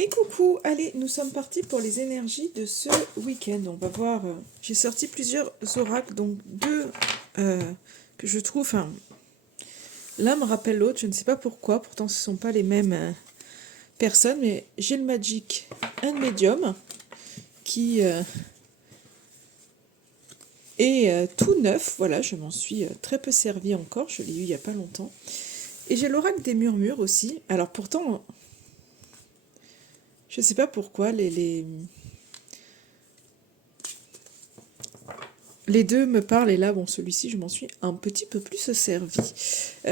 Et coucou, allez, nous sommes partis pour les énergies de ce week-end. On va voir, j'ai sorti plusieurs oracles, donc deux que je trouve, enfin, l'un me rappelle l'autre, je ne sais pas pourquoi, pourtant ce ne sont pas les mêmes personnes, mais j'ai le Magic and Medium qui est tout neuf, voilà, je m'en suis très peu servi encore, je l'ai eu il n'y a pas longtemps. Et j'ai l'oracle des murmures aussi, alors pourtant, je ne sais pas pourquoi, les deux me parlent, et là, bon, celui-ci, je m'en suis un petit peu plus servi.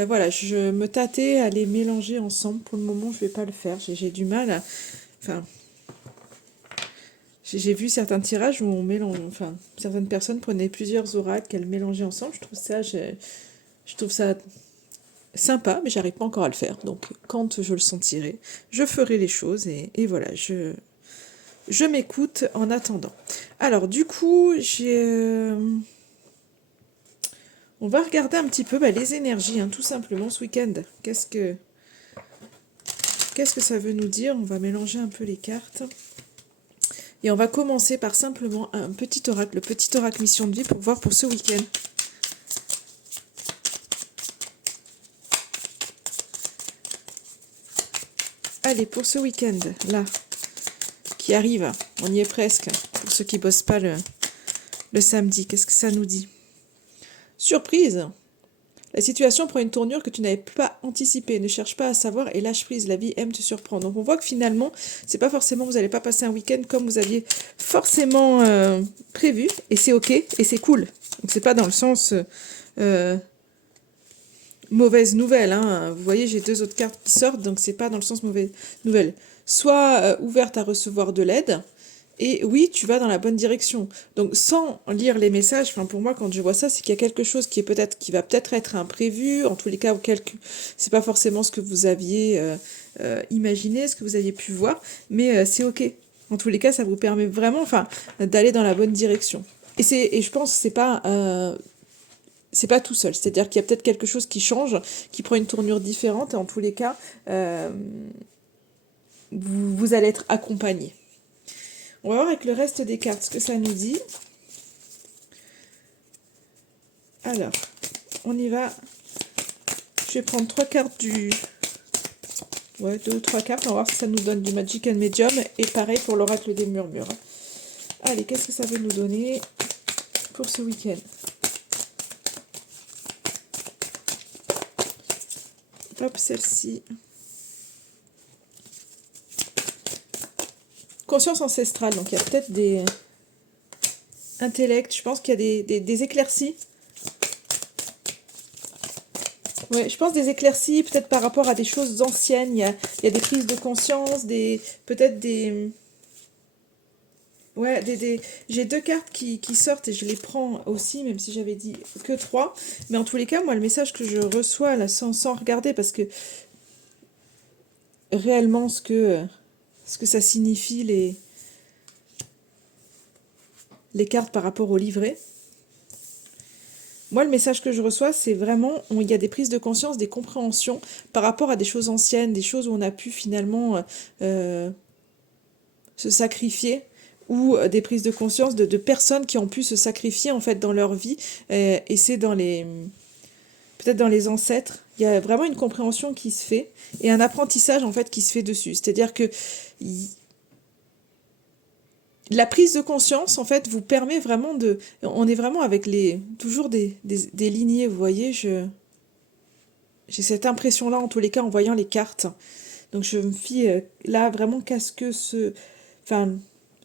Voilà, je me tâtais à les mélanger ensemble. Pour le moment, je vais pas le faire. J'ai du mal à... Enfin, j'ai vu certains tirages où on mélange... Enfin, certaines personnes prenaient plusieurs oracles qu'elles mélangeaient ensemble. Je trouve ça sympa, mais j'arrive pas encore à le faire. Donc, quand je le sentirai, je ferai les choses. Et voilà, je m'écoute en attendant. Alors, du coup, on va regarder un petit peu les énergies, hein, tout simplement, ce week-end. Qu'est-ce que ça veut nous dire? On va mélanger un peu les cartes. Et on va commencer par simplement un petit oracle, le petit oracle mission de vie pour voir pour ce week-end. Allez, pour ce week-end, là, qui arrive, on y est presque, pour ceux qui bossent pas le samedi, qu'est-ce que ça nous dit? Surprise! La situation prend une tournure que tu n'avais pas anticipée. Ne cherche pas à savoir et lâche prise. La vie aime te surprendre. Donc on voit que finalement, c'est pas forcément, vous n'allez pas passer un week-end comme vous aviez forcément prévu. Et c'est ok et c'est cool. Donc c'est pas dans le sens mauvaise nouvelle. Hein. Vous voyez, j'ai deux autres cartes qui sortent, donc c'est pas dans le sens mauvaise nouvelle. Soit ouverte à recevoir de l'aide. Et oui, tu vas dans la bonne direction. Donc, sans lire les messages, enfin pour moi, quand je vois ça, c'est qu'il y a quelque chose qui va peut-être être imprévu, en tous les cas, c'est pas forcément ce que vous aviez imaginé, ce que vous aviez pu voir, mais c'est ok. En tous les cas, ça vous permet vraiment, enfin, d'aller dans la bonne direction. Et je pense que c'est pas tout seul. C'est-à-dire qu'il y a peut-être quelque chose qui change, qui prend une tournure différente, et en tous les cas, vous allez être accompagné. On va voir avec le reste des cartes ce que ça nous dit. Alors, on y va. Je vais prendre trois cartes Ouais, deux ou trois cartes. On va voir si ça nous donne du Magic and Medium. Et pareil pour l'oracle des murmures. Allez, qu'est-ce que ça veut nous donner pour ce week-end? Hop, celle-ci. Conscience ancestrale. Donc, il y a peut-être des intellects. Je pense qu'il y a des éclaircies. Ouais, je pense des éclaircies, peut-être par rapport à des choses anciennes. Il y a des prises de conscience, peut-être des... Ouais, j'ai deux cartes qui sortent et je les prends aussi, même si j'avais dit que trois. Mais en tous les cas, moi, le message que je reçois, là, sans regarder, parce que réellement, ce que ça signifie, les cartes par rapport au livret, moi, le message que je reçois, c'est vraiment, il y a des prises de conscience, des compréhensions par rapport à des choses anciennes, des choses où on a pu finalement se sacrifier, ou des prises de conscience de personnes qui ont pu se sacrifier en fait dans leur vie, et c'est peut-être dans les ancêtres, il y a vraiment une compréhension qui se fait, et un apprentissage en fait qui se fait dessus. C'est-à-dire que la prise de conscience, en fait, vous permet vraiment de... On est vraiment avec toujours des lignées, vous voyez, j'ai cette impression-là, en tous les cas, en voyant les cartes. Donc je me fie là vraiment qu'à enfin,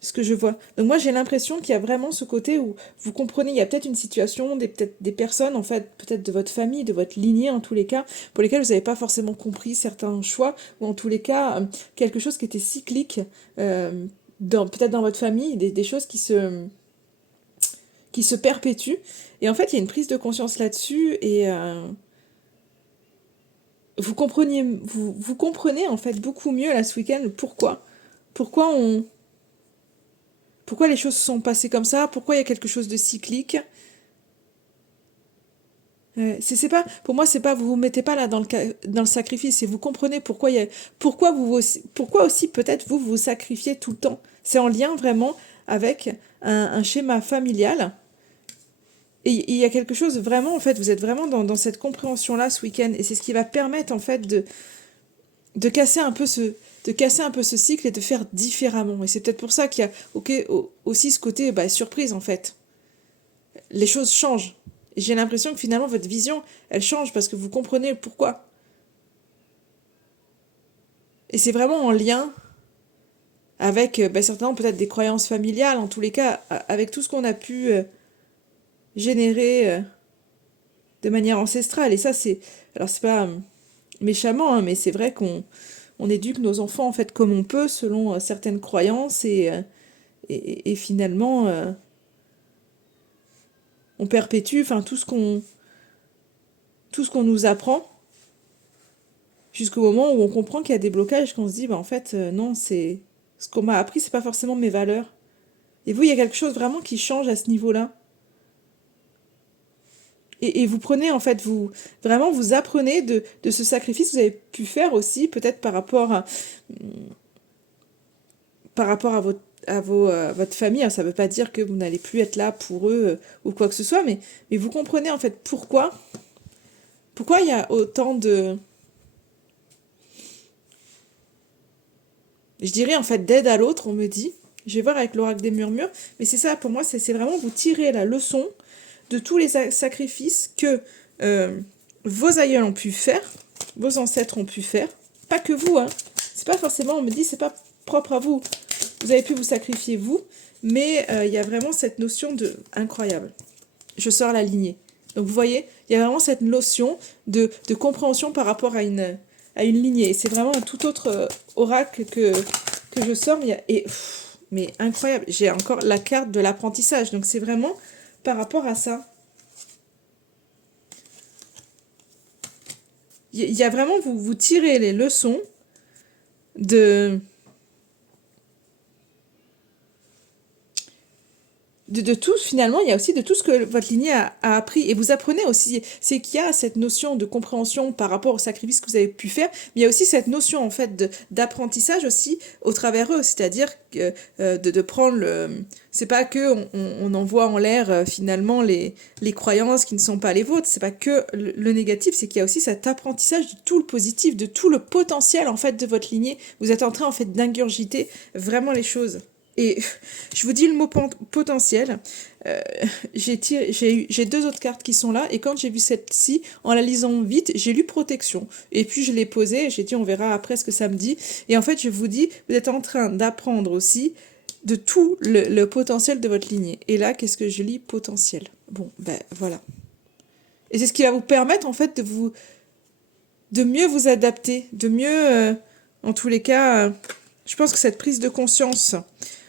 ce que je vois. Donc moi, j'ai l'impression qu'il y a vraiment ce côté où vous comprenez, il y a peut-être une situation, peut-être des personnes, en fait, peut-être de votre famille, de votre lignée, en tous les cas, pour lesquelles vous n'avez pas forcément compris certains choix, ou en tous les cas, quelque chose qui était cyclique, peut-être dans votre famille, des choses qui se perpétuent. Et en fait, il y a une prise de conscience là-dessus, et vous comprenez en fait beaucoup mieux là ce week-end pourquoi on, pourquoi les choses se sont passées comme ça, pourquoi il y a quelque chose de cyclique. C'est pas, pour moi, c'est pas, vous vous mettez pas là dans le sacrifice et vous comprenez pourquoi aussi peut-être vous vous sacrifiez tout le temps. C'est en lien vraiment avec un schéma familial. Et il y a quelque chose vraiment, en fait, vous êtes vraiment dans cette compréhension-là ce week-end et c'est ce qui va permettre, en fait, de casser un peu de casser un peu ce cycle et de faire différemment. Et c'est peut-être pour ça qu'il y a, ok, aussi ce côté, bah, surprise, en fait. Les choses changent. Et j'ai l'impression que finalement, votre vision, elle change parce que vous comprenez pourquoi. Et c'est vraiment en lien avec, bah, certainement peut-être des croyances familiales, en tous les cas, avec tout ce qu'on a pu générer de manière ancestrale. Et ça, alors c'est pas méchamment, hein, mais c'est vrai qu'on éduque nos enfants en fait comme on peut, selon certaines croyances, et finalement, on perpétue, enfin, tout ce qu'on nous apprend, jusqu'au moment où on comprend qu'il y a des blocages, qu'on se dit, bah en fait, non, c'est ce qu'on m'a appris, c'est pas forcément mes valeurs. Et vous, il y a quelque chose vraiment qui change à ce niveau-là. Et vous prenez, en fait, vraiment, vous apprenez de ce sacrifice que vous avez pu faire aussi, peut-être par rapport à votre famille. Alors, ça ne veut pas dire que vous n'allez plus être là pour eux ou quoi que ce soit, mais vous comprenez, en fait, pourquoi il y a autant je dirais, en fait, d'aide à l'autre, on me dit. Je vais voir avec l'oracle des murmures, mais c'est ça, pour moi, c'est vraiment vous tirer la leçon de tous les sacrifices que euh, vos aïeuls ont pu faire, vos ancêtres ont pu faire, pas que vous, hein. C'est pas forcément, on me dit, c'est pas propre à vous. Vous avez pu vous sacrifier vous, mais il y a vraiment cette notion de incroyable. Je sors la lignée. Donc vous voyez, il y a vraiment cette notion de compréhension par rapport à une lignée. Et c'est vraiment un tout autre oracle que je sors, mais incroyable. J'ai encore la carte de l'apprentissage. Donc c'est vraiment par rapport à ça. Il y a vraiment, vous tirez les leçons de, de tout, finalement, il y a aussi de tout ce que votre lignée a appris. Et vous apprenez aussi, c'est qu'il y a cette notion de compréhension par rapport au sacrifice que vous avez pu faire, mais il y a aussi cette notion, en fait, d'apprentissage aussi au travers eux. C'est-à-dire que, de prendre le. C'est pas que on envoie en l'air, finalement, les croyances qui ne sont pas les vôtres. C'est pas que le négatif, c'est qu'il y a aussi cet apprentissage de tout le positif, de tout le potentiel, en fait, de votre lignée. Vous êtes en train, en fait, d'ingurgiter vraiment les choses. Et je vous dis le mot potentiel. euh, j'ai deux autres cartes qui sont là, et quand j'ai vu celle-ci, en la lisant vite, j'ai lu protection. Et puis je l'ai posée, et j'ai dit on verra après ce que ça me dit. Et en fait, je vous dis, vous êtes en train d'apprendre aussi de tout le potentiel de votre lignée. Et là, qu'est-ce que je lis? Potentiel. Bon, ben voilà. Et c'est ce qui va vous permettre en fait de mieux vous adapter, de mieux, en tous les cas, je pense que cette prise de conscience,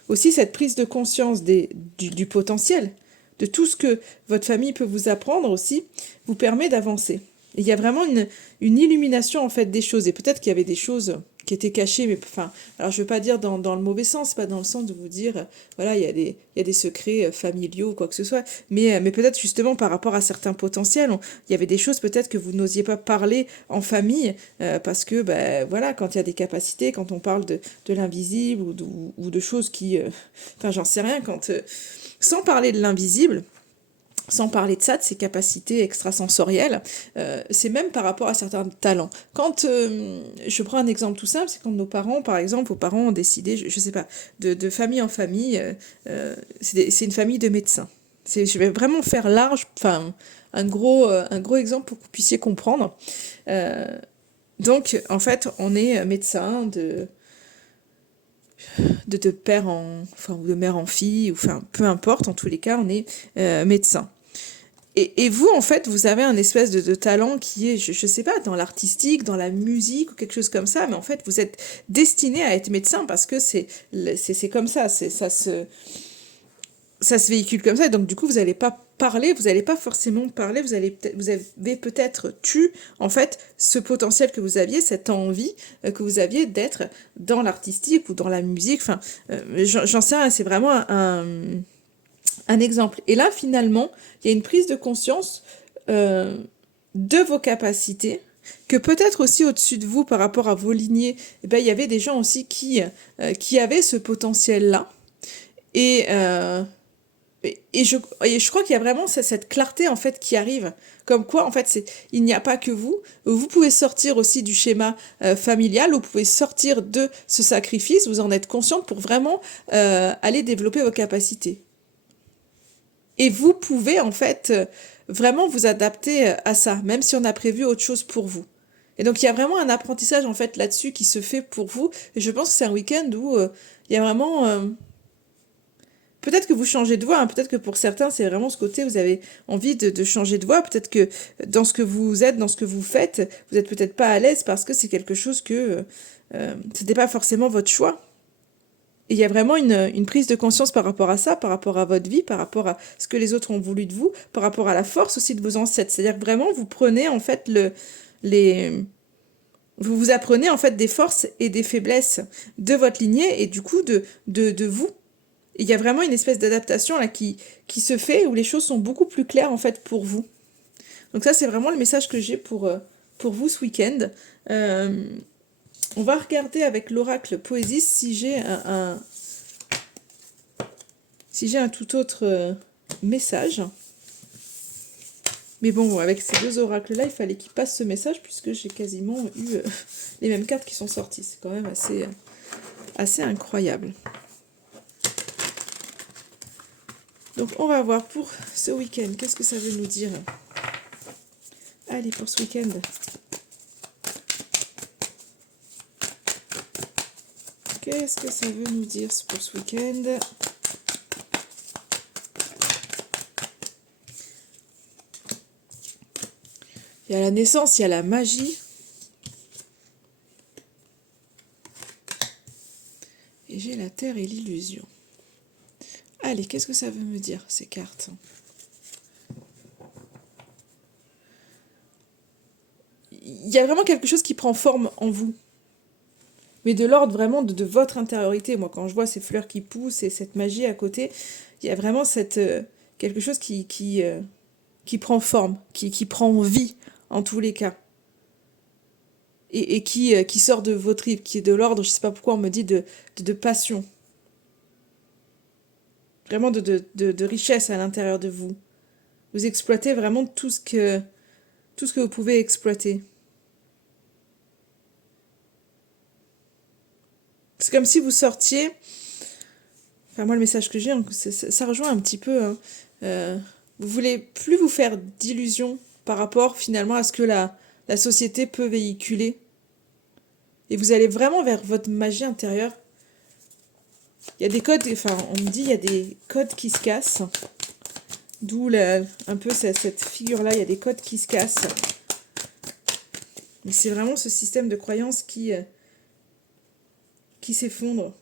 aussi cette prise de conscience du potentiel, de tout ce que votre famille peut vous apprendre aussi, vous permet d'avancer. Et il y a vraiment une illumination en fait des choses. Et peut-être qu'il y avait des choses qui étaient cachées, mais enfin, alors je ne veux pas dire dans le mauvais sens, pas dans le sens de vous dire, voilà, il y a des secrets familiaux ou quoi que ce soit, mais peut-être justement par rapport à certains potentiels, il y avait des choses peut-être que vous n'osiez pas parler en famille, parce que, ben voilà, quand il y a des capacités, quand on parle de l'invisible ou de choses qui, enfin, j'en sais rien, sans parler de l'invisible, sans parler de ça, de ses capacités extrasensorielles, c'est même par rapport à certains talents. Quand, je prends un exemple tout simple, c'est quand nos parents, par exemple, vos parents ont décidé, je sais pas, de famille en famille, c'est une famille de médecins. Je vais vraiment faire large, enfin, un gros exemple pour que vous puissiez comprendre. Euh, donc, en fait, on est médecin de père enfin, ou de mère en fille, ou enfin, peu importe, en tous les cas, on est médecin. Et vous, en fait, vous avez un espèce de talent qui est, je sais pas, dans l'artistique, dans la musique ou quelque chose comme ça, mais en fait, vous êtes destiné à être médecin parce que c'est comme ça, ça se véhicule comme ça, et donc du coup, vous n'allez pas parler, vous n'allez pas forcément parler, vous avez peut-être tu, en fait, ce potentiel que vous aviez, cette envie que vous aviez d'être dans l'artistique ou dans la musique, enfin, j'en sais rien, c'est vraiment un exemple. Et là, finalement, il y a une prise de conscience euh, de vos capacités, que peut-être aussi au-dessus de vous par rapport à vos lignées, eh ben, il y avait des gens aussi qui avaient ce potentiel-là. Et, euh, et je crois qu'il y a vraiment cette clarté en fait qui arrive. Comme quoi, en fait, il n'y a pas que vous. Vous pouvez sortir aussi du schéma familial, vous pouvez sortir de ce sacrifice, vous en êtes consciente pour vraiment aller développer vos capacités. Et vous pouvez en fait vraiment vous adapter à ça, même si on a prévu autre chose pour vous. Et donc il y a vraiment un apprentissage en fait là-dessus qui se fait pour vous. Et je pense que c'est un week-end où il y a vraiment peut-être que vous changez de voie, hein, peut-être que pour certains, c'est vraiment ce côté, vous avez envie de changer de voie, peut-être que dans ce que vous êtes, dans ce que vous faites, vous êtes peut-être pas à l'aise parce que c'est quelque chose que c'était pas forcément votre choix. Et il y a vraiment une prise de conscience par rapport à ça, par rapport à votre vie, par rapport à ce que les autres ont voulu de vous, par rapport à la force aussi de vos ancêtres. C'est-à-dire que vraiment, vous prenez en fait les, vous vous apprenez en fait des forces et des faiblesses de votre lignée et du coup de vous. Il y a vraiment une espèce d'adaptation là qui se fait où les choses sont beaucoup plus claires en fait pour vous. Donc ça c'est vraiment le message que j'ai pour vous ce week-end. Euh, on va regarder avec l'oracle Poésis si j'ai si j'ai un tout autre message. Mais bon, avec ces deux oracles-là, il fallait qu'ils passent ce message puisque j'ai quasiment eu les mêmes cartes qui sont sorties. C'est quand même assez incroyable. Donc on va voir pour ce week-end, qu'est-ce que ça veut nous dire? Allez, pour ce week-end. Qu'est-ce que ça veut nous dire pour ce week-end? Il y a la naissance, il y a la magie. Et j'ai la terre et l'illusion. Allez, qu'est-ce que ça veut me dire, ces cartes? Il y a vraiment quelque chose qui prend forme en vous. Mais de l'ordre vraiment de votre intériorité. Moi, quand je vois ces fleurs qui poussent et cette magie à côté, il y a vraiment quelque chose qui prend forme, qui prend vie en tous les cas. Et qui sort de vos tripes, qui est de l'ordre, je sais pas pourquoi on me dit de passion. Vraiment de richesse à l'intérieur de vous. Vous exploitez vraiment tout ce que vous pouvez exploiter. C'est comme si vous sortiez. Enfin, moi, le message que j'ai, hein, ça rejoint un petit peu. Hein. Vous voulez plus vous faire d'illusions par rapport finalement à ce que la société peut véhiculer. Et vous allez vraiment vers votre magie intérieure. Il y a des codes, enfin, on me dit, il y a des codes qui se cassent. D'où un peu cette figure-là, il y a des codes qui se cassent. Mais c'est vraiment ce système de croyance qui s'effondre.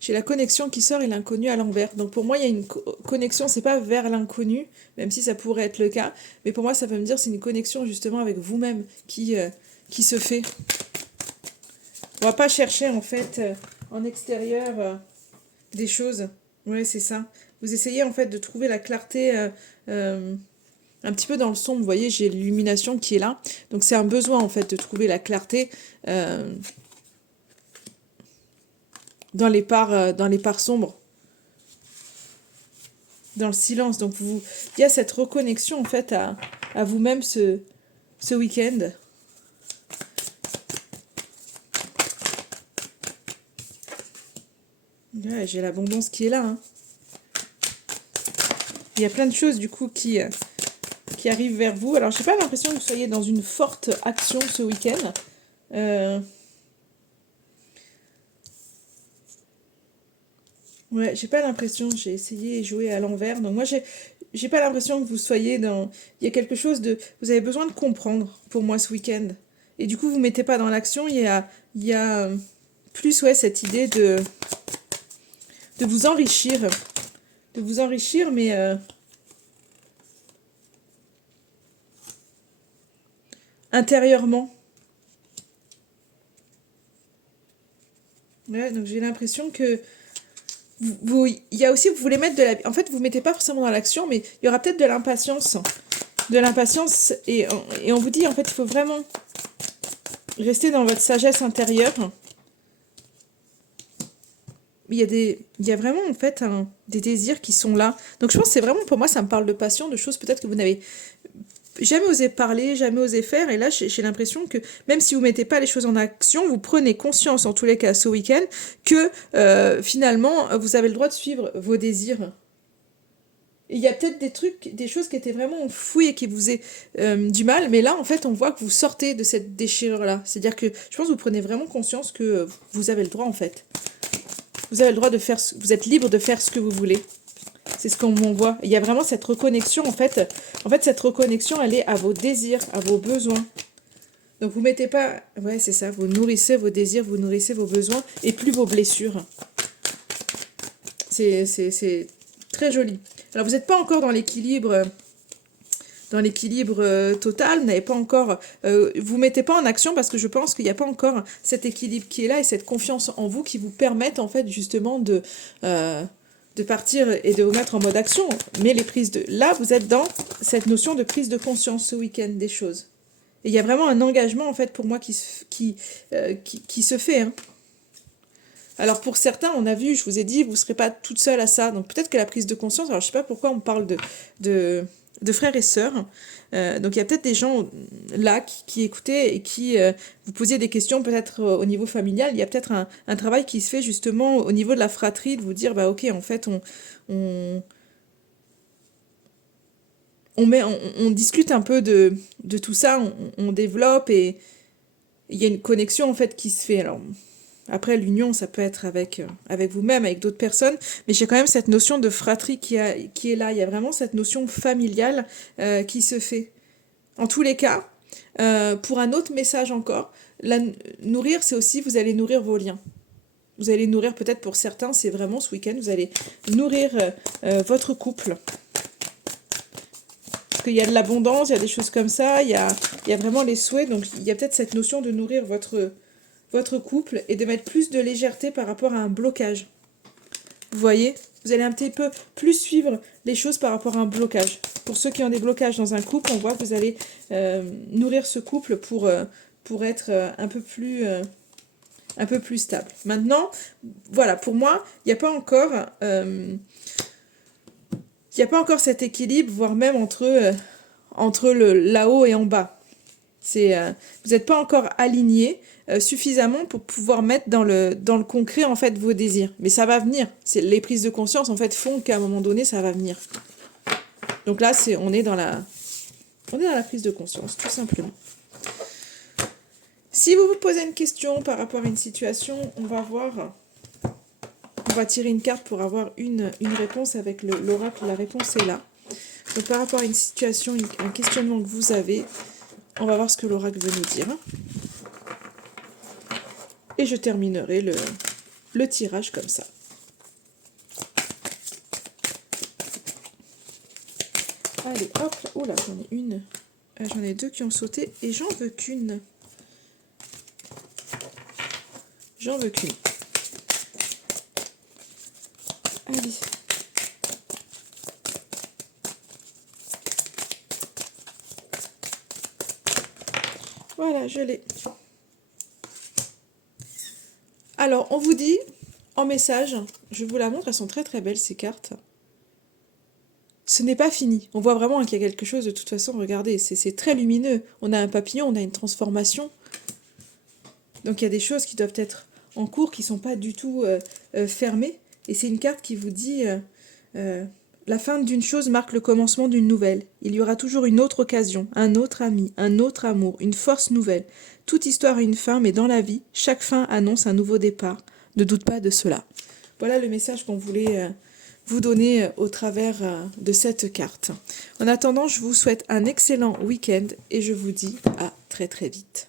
J'ai la connexion qui sort et l'inconnu à l'envers. Donc pour moi, il y a une connexion, c'est pas vers l'inconnu, même si ça pourrait être le cas, mais pour moi, ça veut me dire c'est une connexion justement avec vous-même qui se fait. On va pas chercher en fait en extérieur des choses. Ouais, c'est ça. Vous essayez en fait de trouver la clarté un petit peu dans le sombre. Vous voyez, j'ai l'illumination qui est là. Donc c'est un besoin en fait de trouver la clarté dans les parts sombres, dans le silence. Donc il y a cette reconnexion en fait à vous-même ce week-end. Ouais, j'ai l'abondance qui est là. Hein. Il y a plein de choses du coup qui arrivent vers vous. Alors j'ai pas l'impression que vous soyez dans une forte action ce week-end. Ouais, j'ai pas l'impression, j'ai essayé et joué à l'envers. Donc moi j'ai pas l'impression que vous soyez dans. Il y a quelque chose de. Vous avez besoin de comprendre pour moi ce week-end. Et du coup, vous mettez pas dans l'action, il y a plus ouais, cette idée de vous enrichir. De vous enrichir, mais intérieurement. Ouais, donc j'ai l'impression que il y a aussi, vous voulez mettre de la... En fait, vous ne mettez pas forcément dans l'action, mais il y aura peut-être de l'impatience. De l'impatience, et on vous dit, en fait, il faut vraiment rester dans votre sagesse intérieure. Il y a vraiment, en fait, des désirs qui sont là. Donc, je pense que c'est vraiment, pour moi, ça me parle de passion, de choses peut-être que vous n'avez jamais osé parler, jamais osé faire. Et là, j'ai l'impression que même si vous mettez pas les choses en action, vous prenez conscience, en tous les cas, ce week-end, que finalement, vous avez le droit de suivre vos désirs. Et il y a peut-être des trucs, des choses qui étaient vraiment enfouies et qui vous faisaient du mal, mais là, en fait, on voit que vous sortez de cette déchirure-là. C'est-à-dire que je pense que vous prenez vraiment conscience que vous avez le droit, en fait. Vous avez le droit de faire, vous êtes libre de faire ce que vous voulez. C'est ce qu'on voit. Il y a vraiment cette reconnexion, en fait. En fait, cette reconnexion, elle est à vos désirs, à vos besoins. Donc, vous mettez pas... Ouais, c'est ça. Vous nourrissez vos désirs, vous nourrissez vos besoins et plus vos blessures. C'est très joli. Alors, vous n'êtes pas encore dans l'équilibre... total, vous n'avez pas encore, vous mettez pas en action parce que je pense qu'il n'y a pas encore cet équilibre qui est là et cette confiance en vous qui vous permettent en fait justement de partir et de vous mettre en mode action. Mais les prises de... Là, vous êtes dans cette notion de prise de conscience ce week-end des choses. Et il y a vraiment un engagement en fait pour moi qui se fait. Hein. Alors pour certains, on a vu, je vous ai dit, vous ne serez pas toute seule à ça. Donc peut-être que la prise de conscience, alors je ne sais pas pourquoi on parle de frères et sœurs. Donc il y a peut-être des gens là qui écoutaient et qui vous posiez des questions peut-être au niveau familial. Il y a peut-être un travail qui se fait justement au niveau de la fratrie, de vous dire, bah ok, en fait, on discute un peu de tout ça, on développe et il y a une connexion en fait qui se fait. Alors après, l'union, ça peut être avec vous-même, avec d'autres personnes, mais j'ai quand même cette notion de fratrie qui est là. Il y a vraiment cette notion familiale qui se fait. En tous les cas, pour un autre message encore, nourrir, c'est aussi, vous allez nourrir vos liens. Vous allez nourrir, peut-être pour certains, c'est vraiment ce week-end, vous allez nourrir votre couple. Parce qu'il y a de l'abondance, il y a des choses comme ça, il y a vraiment les souhaits, donc il y a peut-être cette notion de nourrir votre couple et de mettre plus de légèreté par rapport à un blocage. Vous voyez, vous allez un petit peu plus suivre les choses par rapport à un blocage. Pour ceux qui ont des blocages dans un couple, on voit que vous allez nourrir ce couple pour être un peu plus stable. Maintenant, voilà, pour moi, il n'y a pas encore... il n'y a pas encore cet équilibre, voire même entre le là-haut et en bas. Vous n'êtes pas encore aligné suffisamment pour pouvoir mettre dans le concret en fait vos désirs. Mais ça va venir. Les prises de conscience en fait font qu'à un moment donné ça va venir. Donc là on est dans la prise de conscience tout simplement. Si vous vous posez une question par rapport à une situation, on va tirer une carte pour avoir une réponse avec l'oracle. La réponse est là. Donc par rapport à une situation, un questionnement que vous avez, on va voir ce que l'oracle veut nous dire. Et je terminerai le tirage comme ça. Allez, hop, oh là, j'en ai une. J'en ai deux qui ont sauté et j'en veux qu'une. J'en veux qu'une. Allez. Voilà, je l'ai. Alors, on vous dit, en message, je vous la montre, elles sont très très belles ces cartes. Ce n'est pas fini. On voit vraiment qu'il y a quelque chose de toute façon, regardez, c'est très lumineux. On a un papillon, on a une transformation. Donc il y a des choses qui doivent être en cours, qui ne sont pas du tout fermées. Et c'est une carte qui vous dit... la fin d'une chose marque le commencement d'une nouvelle. Il y aura toujours une autre occasion, un autre ami, un autre amour, une force nouvelle. Toute histoire a une fin, mais dans la vie, chaque fin annonce un nouveau départ. Ne doute pas de cela. Voilà le message qu'on voulait vous donner au travers de cette carte. En attendant, je vous souhaite un excellent week-end et je vous dis à très très vite.